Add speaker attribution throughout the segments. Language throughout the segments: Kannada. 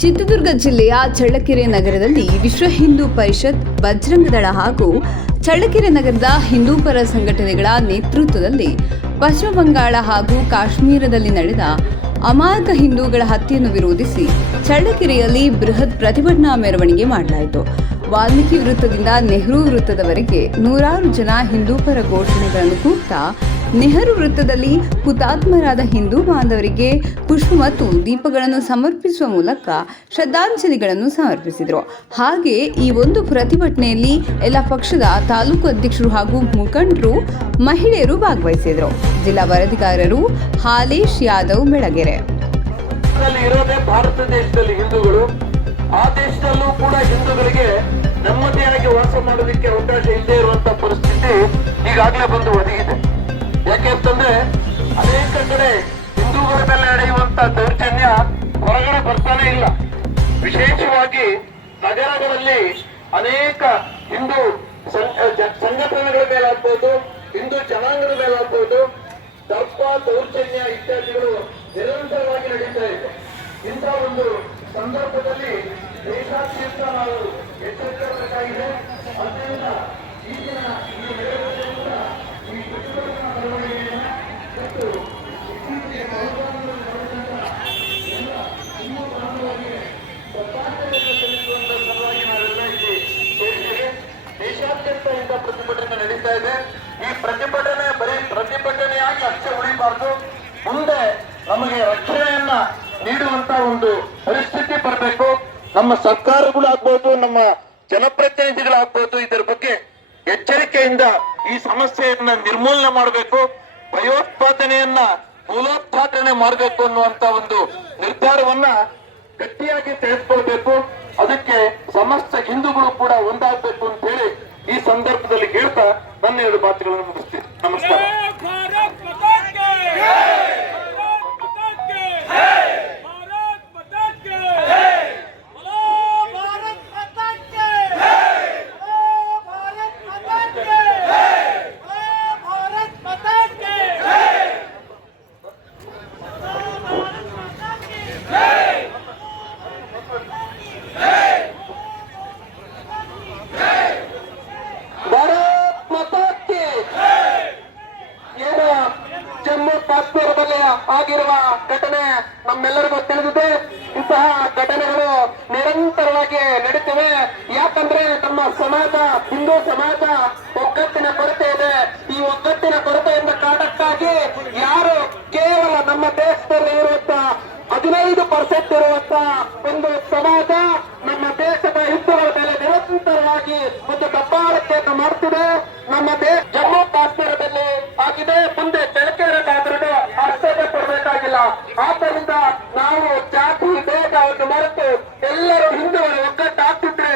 Speaker 1: ಚಿತ್ರದುರ್ಗ ಜಿಲ್ಲೆಯ ಚಳ್ಳಕೆರೆ ನಗರದಲ್ಲಿ ವಿಶ್ವ ಹಿಂದೂ ಪರಿಷತ್ ಬಜರಂಗದಳ ಹಾಗೂ ಚಳ್ಳಕೆರೆ ನಗರದ ಹಿಂದೂಪರ ಸಂಘಟನೆಗಳ ನೇತೃತ್ವದಲ್ಲಿ ಪಶ್ಚಿಮ ಬಂಗಾಳ ಹಾಗೂ ಕಾಶ್ಮೀರದಲ್ಲಿ ನಡೆದ ಅಮಾಯಕ ಹಿಂದೂಗಳ ಹತ್ಯೆಯನ್ನು ವಿರೋಧಿಸಿ ಚಳ್ಳಕೆರೆಯಲ್ಲಿ ಬೃಹತ್ ಪ್ರತಿಭಟನಾ ಮೆರವಣಿಗೆ ಮಾಡಲಾಯಿತು. ವಾಲ್ಮೀಕಿ ವೃತ್ತದಿಂದ ನೆಹರು ವೃತ್ತದವರೆಗೆ ನೂರಾರು ಜನ ಹಿಂದೂಪರ ಘೋಷಣೆಗಳನ್ನು ಕೂಗ್ತಾ, ನೆಹರು ವೃತ್ತದಲ್ಲಿ ಹುತಾತ್ಮರಾದ ಹಿಂದೂ ಬಾಂಧವರಿಗೆ ಪುಷ್ಪ ಮತ್ತು ದೀಪಗಳನ್ನು ಸಮರ್ಪಿಸುವ ಮೂಲಕ ಶ್ರದ್ಧಾಂಜಲಿಗಳನ್ನು ಸಮರ್ಪಿಸಿದರು. ಹಾಗೆ ಈ ಒಂದು ಪ್ರತಿಭಟನೆಯಲ್ಲಿ ಎಲ್ಲ ಪಕ್ಷದ ತಾಲೂಕು ಅಧ್ಯಕ್ಷರು ಹಾಗೂ ಮುಖಂಡರು, ಮಹಿಳೆಯರು ಭಾಗವಹಿಸಿದರು. ಜಿಲ್ಲಾ ವರದಿಗಾರರು ಹಾಲೇಶ್ ಯಾದವ್ ಬೆಳಗೆರೆ.
Speaker 2: ಭಾರತ ದೇಶದಲ್ಲಿ ಹಿಂದೂಗಳು. ಆ ದೇಶದಲ್ಲೂ ಕೂಡ ಹಿಂದೂಗಳಿಗೆ ನೆಮ್ಮದಿಯಾಗಿ ವಾಸ ಮಾಡೋದಕ್ಕೆ ಅವಕಾಶ ಇಲ್ಲದೇ ಇರುವಂತ ಪರಿಸ್ಥಿತಿ ಈಗಾಗಲೇ ಬಂದು ಒದಗಿದೆ. ಯಾಕೆಂತಂದ್ರೆ ಅನೇಕ ಕಡೆ ಹಿಂದೂಗಳ ಮೇಲೆ ನಡೆಯುವಂತ ದೌರ್ಜನ್ಯ ಹೊರಗಡೆ ಬರ್ತಾನೆ ಇಲ್ಲ. ವಿಶೇಷವಾಗಿ ನಗರಗಳಲ್ಲಿ ಅನೇಕ ಹಿಂದೂ ಸಂಘಟನೆಗಳ ಮೇಲೆ ಮೇಲಾಗ್ಬೋದು, ಹಿಂದೂ ಜನಾಂಗದ ಮೇಲಾಗ್ಬೋದು ದಪ್ಪ ದೌರ್ಜನ್ಯ ಇತ್ಯಾದಿಗಳು ನಿರಂತರವಾಗಿ ನಡೀತಾ ಇದೆ. ಇಂತಹ ಒಂದು ಸಂದರ್ಭದಲ್ಲಿ ದೇಶಾದ್ಯಂತ ನಾವು ಎಚ್ಚರಿಸಬೇಕಾಗಿದೆ ಅದರಿಂದ ಈಗಿನ ಈ ವೇಳೆಯಲ್ಲಿಯೂ ಈ ಪ್ರತಿಭಟನಾ ಬೆಳವಣಿಗೆಯನ್ನು ಮತ್ತು ಇತ್ತೀಚೆಗೆ ಬಹುಪಾಲು ನಡೆದಂತಹ ಎಲ್ಲ ನಿಮ್ಮ ಬಾಂಧವರಿಗೆ ಶ್ರದ್ಧಾಂಜಲಿಯನ್ನು ಸಲ್ಲಿಸುವಂತಹ ಸಲುವಾಗಿ ನಾವೆಲ್ಲ ಇಲ್ಲಿ ಸೇರಿದ್ದೇವೆ ದೇಶಾದ್ಯಂತ ಇಂಥ ಪ್ರತಿಭಟನೆ ನಡೀತಾ ಇದೆ ಈ ಪ್ರತಿಭಟನೆ ಬರೀ ಪ್ರತಿಭಟನೆಯಾಗಿ ಅಷ್ಟೇ ಉಳಿಬಾರ್ದು ಮುಂದೆ ನಮಗೆ ರಕ್ಷಣೆಯನ್ನ ನೀಡುವಂತ ಒಂದು ಪರಿಸ್ಥಿತಿ ಬರಬೇಕು. ನಮ್ಮ ಸರ್ಕಾರಗಳಾಗ್ಬೋದು, ನಮ್ಮ ಜನಪ್ರತಿನಿಧಿಗಳಾಗ್ಬೋದು, ಇದರ ಬಗ್ಗೆ ಎಚ್ಚರಿಕೆಯಿಂದ ಈ ಸಮಸ್ಯೆಯನ್ನ ನಿರ್ಮೂಲನೆ ಮಾಡಬೇಕು, ಭಯೋತ್ಪಾದನೆಯನ್ನ ಮೂಲೋತ್ಪಾದನೆ ಮಾಡಬೇಕು ಅನ್ನುವಂತ ಒಂದು ನಿರ್ಧಾರವನ್ನ ಗಟ್ಟಿಯಾಗಿ ತೆಗೆದುಕೊಳ್ಬೇಕು. ಅದಕ್ಕೆ ಸಮಸ್ತ ಹಿಂದೂಗಳು ಕೂಡ ಒಂದಾಗಬೇಕು ಅಂತ ಹೇಳಿ ಈ ಸಂದರ್ಭದಲ್ಲಿ ಕೇಳ್ತಾ ನನ್ನ ಎರಡು ಮಾತುಗಳನ್ನು ಮುಗಿಸ್ತೀನಿ. ನಮಸ್ಕಾರ. ಕಾಶ್ಮೀರದಲ್ಲಿ ಆಗಿರುವ ಘಟನೆ ನಮ್ಮೆಲ್ಲರಿಗೂ ತಿಳಿದಿದೆ. ಇಂತಹ ಘಟನೆಗಳು ನಿರಂತರವಾಗಿ ನಡೀತಿವೆ. ಯಾಕಂದ್ರೆ ನಮ್ಮ ಸಮಾಜ, ಹಿಂದೂ ಸಮಾಜ ಒಗ್ಗಟ್ಟಿನ ಕೊರತೆ ಇದೆ. ಈ ಒಗ್ಗಟ್ಟಿನ ಕೊರತೆಯಿಂದ ಕಾರಣಕ್ಕಾಗಿ ಯಾರು ಕೇವಲ ನಮ್ಮ ದೇಶದಲ್ಲಿ ಇರುವಂತ ಹದಿನೈದು ಪರ್ಸೆಂಟ್ ಇರುವಂತ ಒಂದು ಸಮಾಜ ನಮ್ಮ ದೇಶದ ಹಿಂದೂಗಳ ಮೇಲೆ ನಿರಂತರವಾಗಿ ಒಂದು ದಬ್ಬಾಳಿಕೆಯನ್ನು ಮಾಡ್ತಿದೆ. ನಮ್ಮ ದೇಶ ಆದ್ದರಿಂದ ನಾವು ಜಾತಿ ಭೇದವನ್ನು ಮರೆತು ಎಲ್ಲರೂ ಹಿಂದೂಗಳು ಒಗ್ಗಟ್ಟಾಗ್ತಿದ್ರೆ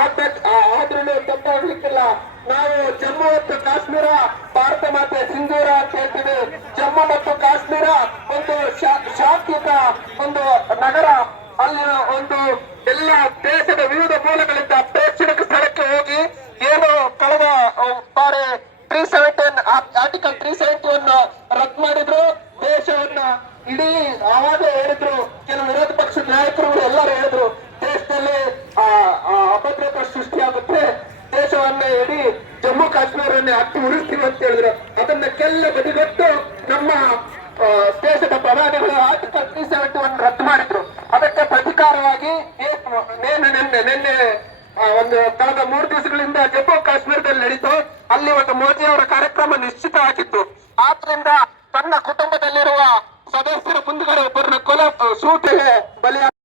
Speaker 2: ಆದ್ರೂ ತಪ್ಪಾಗ್ಲಿಕ್ಕಿಲ್ಲ ನಾವು ಜಮ್ಮು ಮತ್ತು ಕಾಶ್ಮೀರ, ಭಾರತ ಮಾತೆ ಸಿಂಧೂರ ಅಂತ ಹೇಳ್ತೀವಿ. ಜಮ್ಮು ಮತ್ತು ಕಾಶ್ಮೀರ ಒಂದು ಶಾಂತಿಯುತ ಒಂದು ನಗರ. ಅಲ್ಲಿನ ಒಂದು ಎಲ್ಲ ದೇಶದ ವಿವಿಧ ಮೂಲಗಳಿಂದ ಪ್ರೇಕ್ಷಣಿಕ ಸ್ಥಳಕ್ಕೆ ಹೋಗಿ ಏನು ಕಳೆದ ಅಹ್, ಬಾರಿ three seventeen article three seventy one ರದ್ದು ಮಾಡಿದ್ರು ದೇಶವನ್ನ ಇಡೀ ಆವಾಗ ಹೇಳಿದ್ರು, ಕೆಲವು ವಿರೋಧ ಪಕ್ಷದ ನಾಯಕರು ಎಲ್ಲರೂ ಹೇಳಿದ್ರು, ದೇಶದಲ್ಲಿ ಅಭದ್ರತೆ ಸೃಷ್ಟಿಯಾಗುತ್ತೆ, ದೇಶವನ್ನ ಹೇಳಿ ಜಮ್ಮು ಕಾಶ್ಮೀರನ್ನೇ ಹತ್ತಿ ಉಳಿಸ್ತೀವಿ ಅಂತ ಹೇಳಿದ್ರು. ಅದನ್ನಕ್ಕೆಲ್ಲ ಬದಿಗೊಟ್ಟು ನಮ್ಮ ದೇಶದ ಪ್ರಧಾನಿಗಳು ಆರ್ಟಿಕಲ್ ತ್ರೀ ಸೆವೆಂಟಿ ಒನ್ ರದ್ದು ಮಾಡಿದ್ರು. ಅದಕ್ಕೆ ಪ್ರತಿಕಾರವಾಗಿ ನಿನ್ನೆ ನೇನು ನಿನ್ನೆ ನಿನ್ನೆ ಒಂದು ಕಳೆದ ಮೂರು ದಿವಸಗಳಿಂದ ಜಮ್ಮು ಕಾಶ್ಮೀರದಲ್ಲಿ ನಡೀತು. ಅಲ್ಲಿ ಒಂದು ಮೋದಿ ಅವರ ಕಾರ್ಯಕ್ರಮ ನಿಶ್ಚಿತವಾಗಿತ್ತು. ಆದ್ರಿಂದ ತನ್ನ ಕುಟುಂಬದಲ್ಲಿರುವ ಸದಸ್ಯರ ಮುಂದುಗಡೆ ಒಬ್ಬರನ್ನ ಕೊಲ ಸೂಟಿಗೆ ಬಲಿಯ